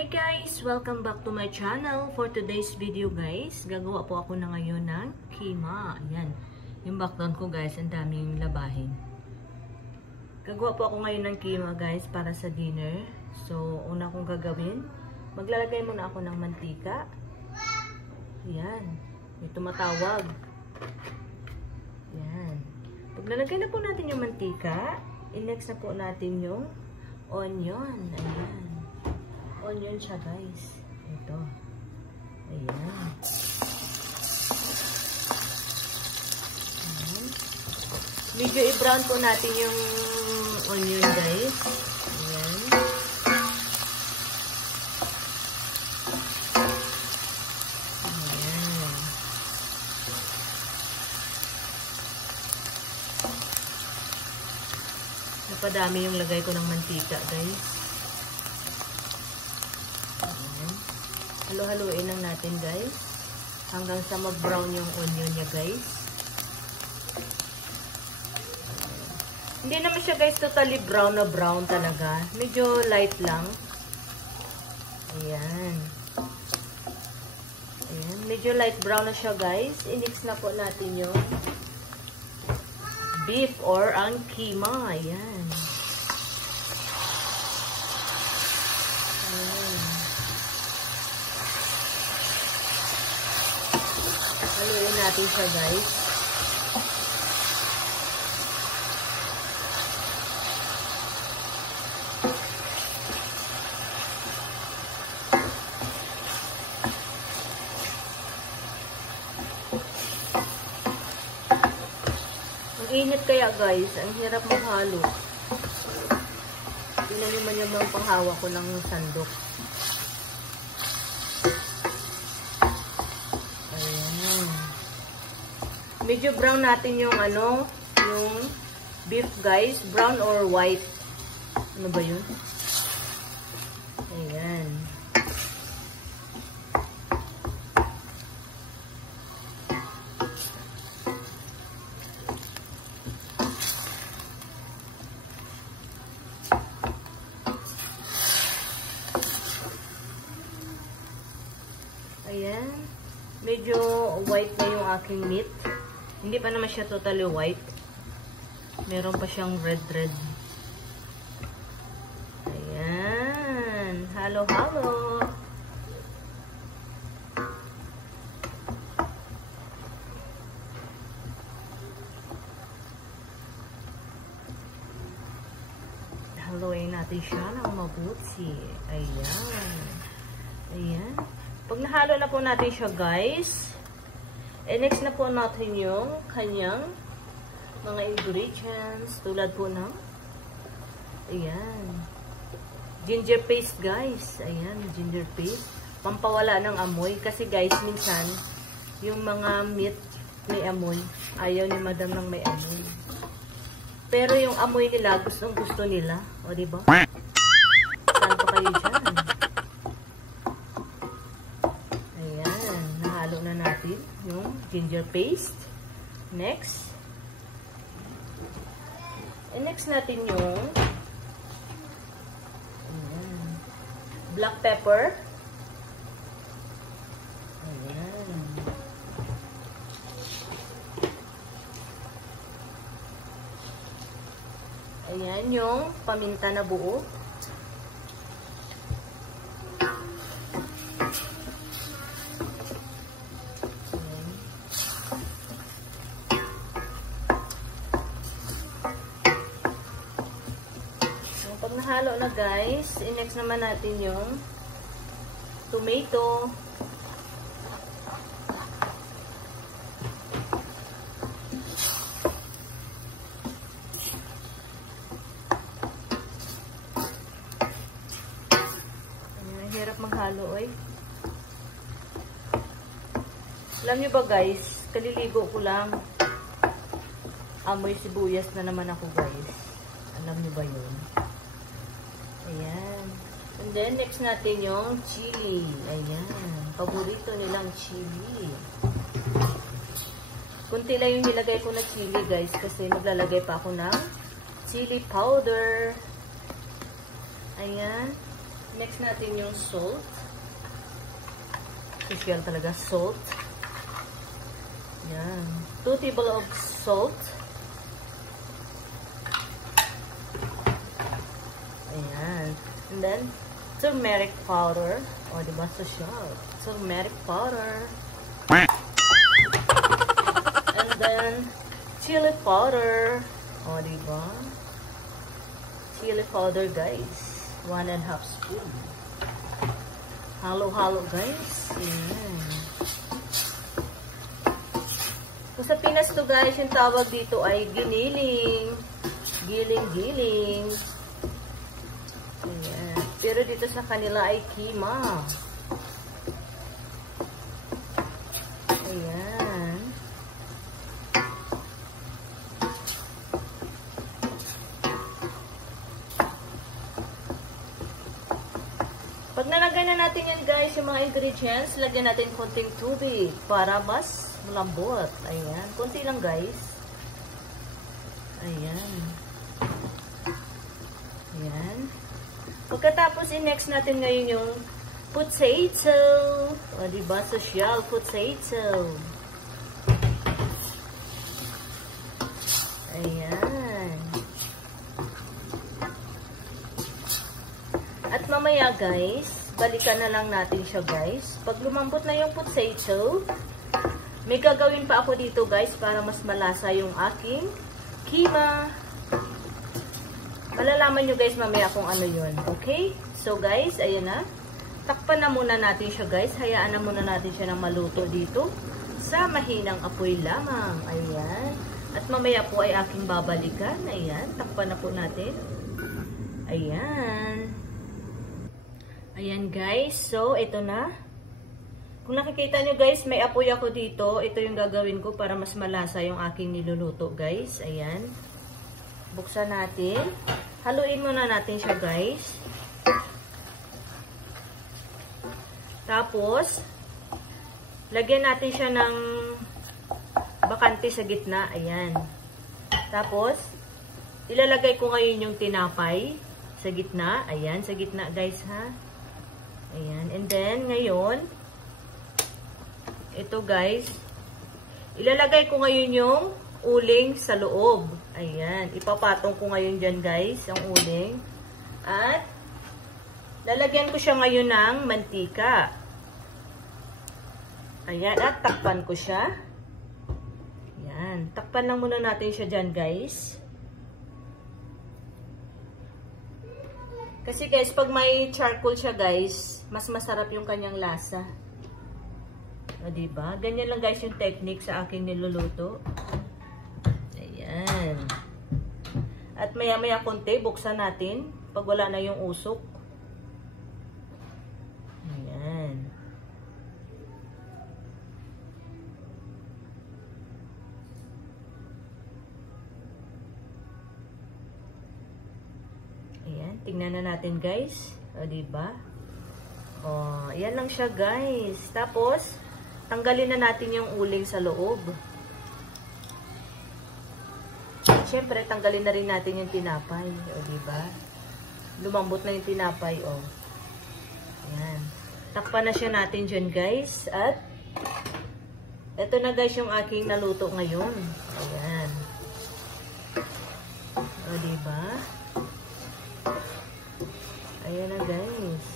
Hi guys! Welcome back to my channel. For today's video guys, gagawa po ako na ngayon ng kima. Ayan. Yung background ko guys, ang daming labahin. Gagawa po ako ngayon ng kima guys para sa dinner. So, una kong gagawin, maglalagay muna ako ng mantika. Ayan. May tumatawag. Ayan. Pag nalagay na po natin yung mantika, i-next na po natin yung onion. Ayan. Onion siya guys. Ito. Ayan. Ayan. Medyo i-brown po natin yung onion guys. Ayan. Ayan. Napadami yung lagay ko ng mantika guys. Halo-haluin lang natin guys hanggang sa mag-brown yung onion niya guys. Hindi naman siya guys totally brown na brown talaga. Medyo light lang. Ayan. Ayan. Medyo light brown na siya guys. I-mix na po natin yung beef or ang kima. Ayan. Haluin natin siya guys. Ang init kaya guys, ang hirap maghalo. Tingnan nyo man yung mga panghawak ko ng sandok. Medyo brown natin yung yung beef guys. Brown or white. Ano ba yun? Ayan. Ayan. Medyo white na yung aking meat. Hindi pa naman siya totally white. Meron pa siyang red. Ayan. Halo-halo. Haluin natin siya ng mabuti. Ayan. Ayan. Pag nahalo na po natin siya guys, next na po natin yung kanyang mga ingredients. Tulad po ng ayan, ginger paste guys. Ayan, ginger paste. Pampawala ng amoy. Kasi guys, minsan, yung mga meat may amoy. Ayaw ni madam ng may amoy. Pero yung amoy nila, gustong gusto nila. O diba? Saan pa kayo dyan? Yung ginger paste. Next. Next natin yung black pepper. Ayan. Ayan yung paminta na buo. Pag nahalo na guys, i-next naman natin yung tomato. Ayan, hirap maghalo eh. Alam nyo ba guys, kaliligo ko lang. Amoy sibuyas na naman ako guys. Alam nyo ba yun? Ayan. And then, next natin yung chili. Ayan. Paborito nilang chili. Kunti lang yung nilagay ko na chili, guys. Kasi maglalagay pa ako ng chili powder. Ayan. Next natin yung salt. Special talaga, salt. Yan. 2 tablespoons of salt. Ayan. And then, turmeric powder. O, diba? Social. Turmeric powder. And then, chili powder. O, diba? Chili powder, guys. 1.5 spoon. Halo-halo, guys. Ayan. Kung sa Pinas to, guys, yung tawag dito ay giniling. Giling-giling. Ayan. Pero dito sa kanila ay kima. Ayan. Pag nalagay na natin yan, guys, yung mga ingredients, lagyan natin konting tubig para mas malambot. Ayan. Konti lang, guys. Ayan. Ayan. Pagkatapos, i-next natin ngayon yung potato. O, diba? Social potato. Ayan. At mamaya, guys, balikan na lang natin siya, guys. Pag lumambot na yung potato, may gagawin pa ako dito, guys, para mas malasa yung aking kima. Malalaman nyo, guys, mamaya kung ano yun. Okay? So, guys, ayan na. Takpan na muna natin siya, guys. Hayaan na muna natin siya ng maluto dito sa mahinang apoy lamang. Ayan. At mamaya po ay aking babalikan. Ayan. Takpan na po natin. Ayan. Ayan, guys. So, ito na. Kung nakikita nyo, guys, may apoy ako dito. Ito yung gagawin ko para mas malasa yung aking niluluto, guys. Ayan. Buksan natin. Haluin muna natin siya, guys. Tapos, lagyan natin siya ng bakante sa gitna. Ayan. Tapos, ilalagay ko ngayon yung tinapay sa gitna. Ayan, sa gitna, guys, ha. Ayan. And then, ngayon, ito, guys, ilalagay ko ngayon yung uling sa loob. Ayan. Ipapatong ko ngayon dyan, guys, ang uling. At, lalagyan ko siya ngayon ng mantika. Ayan. At, takpan ko siya. Ayan. Takpan lang muna natin siya dyan, guys. Kasi, guys, pag may charcoal siya, guys, mas masarap yung kanyang lasa. O, diba? Ganyan lang, guys, yung technique sa aking niluluto. Ayan. At maya-maya konti, buksan natin pag wala na yung usok. Ayan. Ayan. Tingnan na natin, guys. O, diba? O, ayan lang siya, guys. Tapos, tanggalin na natin yung uling sa loob. Siyempre, tanggalin na rin natin yung tinapay. O, diba? Lumambot na yung tinapay, o. Ayan. Takpan na siya natin dyan, guys. At, eto na, guys, yung aking naluto ngayon. Ayan. O, diba? Ayan na, guys.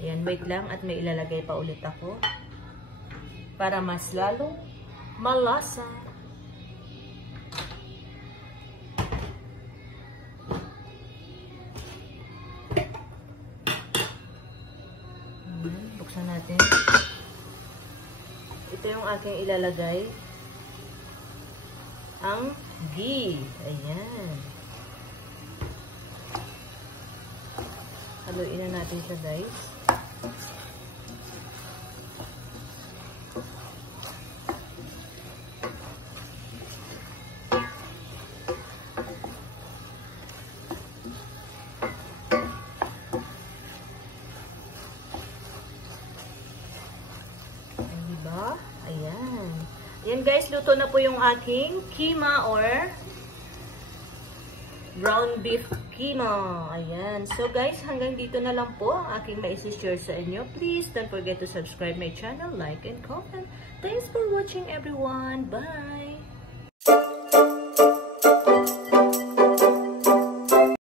Ayan, wait lang. At may ilalagay pa ulit ako. Para mas lalo malasa. Buksan natin. Ito yung aking ilalagay. Ang ghee. Ayan. Haluin na natin siya, guys. Ayan. Ayan, guys, luto na po yung aking kima or ground beef keema. Ayan. So guys, hanggang dito na lang po ang aking maisi-share sa inyo. Please don't forget to subscribe my channel, like and comment. Thanks for watching everyone. Bye!